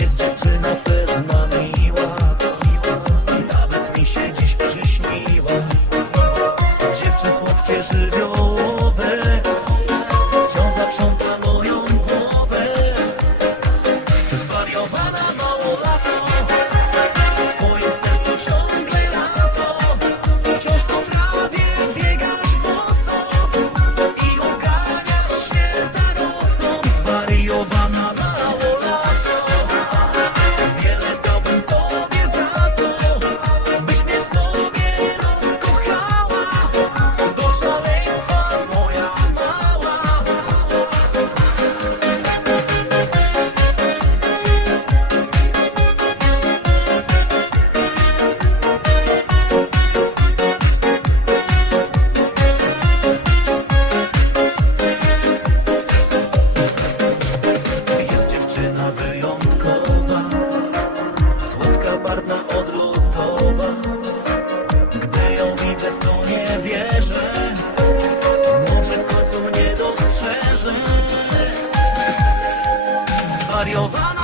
jest dziewczyna pewna miła Nawet mi się dziś przyśniła. Dziewczę słodkie żywioł wariowana